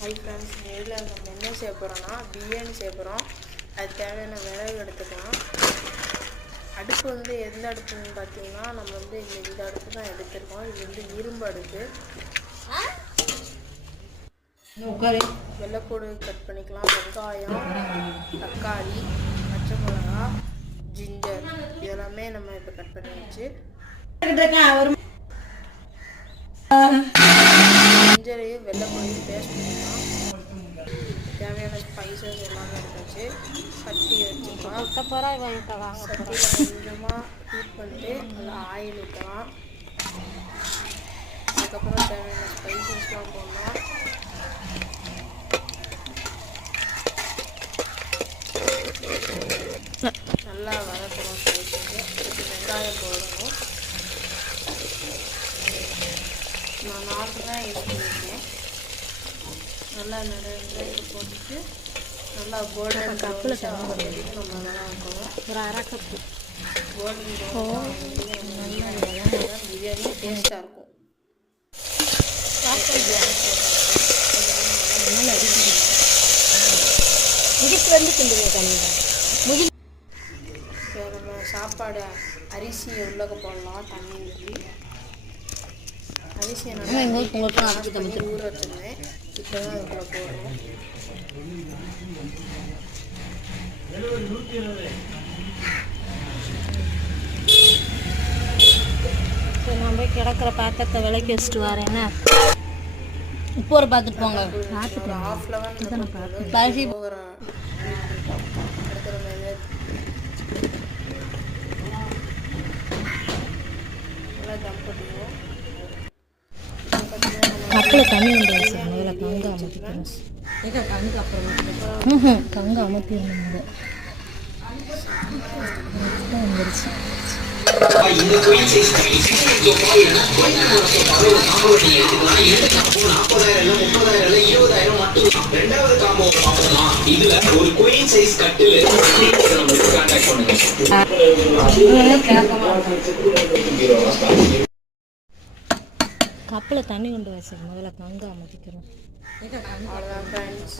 Hi friends, இதில் நம்ம என்ன செய்ய போகிறோன்னா பிரியாணி செய்ய போகிறோம். அது தேவையான விறகு எடுத்துக்கலாம். அடுப்பு வந்து எந்த அடுப்புன்னு பார்த்தீங்கன்னா நம்ம வந்து இந்த அடுப்பு தான் எடுத்துருக்கோம். இது வந்து இரும்பு அடுப்பு. வெள்ளைப்பூடு கட் பண்ணிக்கலாம், வெங்காயம், தக்காளி, பச்சை மிளகா, ஜிஞ்சர் இதெல்லாமே நம்ம இப்போ கட் பண்ணி வச்சு ஜிஞ்சரையும் வெள்ளைப்பூடையும் பேஸ்ட் பண்ணிக்கலாம். தேவையான ஸ்பைசஸ் எல்லாமே எடுத்தாச்சு. சட்டி வச்சுக்கலாம். சட்டியில் கொஞ்சமாக ஹீட் பண்ணிட்டு அதில் ஆயில் ஊற்றலாம். அதுக்கப்புறம் தேவையான ஸ்பைசஸ்லாம் போடலாம். நல்லா வதக்கணும். ஸ்பைசஸ் வெங்காயம் போடணும். நான் 4 தான் யூஸ் பண்ணியிருக்கேன். நல்லா நிறைய வெங்காயம் போட்டுட்டு நல்லா கோல்டன் கப்பில் நம்ம நல்லா வைக்கணும். ஒரு அரை கப்பு கோல்டன் நல்லா பிரியாணி டேஸ்ட்டாக இருக்கும். இப்போ நம்ம சாப்பாடு அரிசியை உள்ளக்க போடலாம். தண்ணி ஊற்றி அரிசியை நல்லா ஊற வச்சுருந்தேன். இப்போ தான் அதுக்குள்ளே போடுறோம். இப்போ நான் போய் கிடக்கிற பாத்திரத்தை விளக்கி வச்சுட்டு வரேன்னா இப்போ ஒரு பார்த்துட்டு போங்க. ஒரு ½ லெவன் பசி நல்லா தம் போட்டுக்குவோம். கப்பில் தண்ணி வந்து முதல்ல கங்கு அமர்த்திக்கணும். கங்கு அமர்த்திடணும். வந்துருச்சு. கப்பில் தண்ணி கொண்டு வச்சு முதல்ல கங்கு அமர்த்திக்கிறோம். அவ்வளோதான் ஃப்ரெண்ட்ஸ்.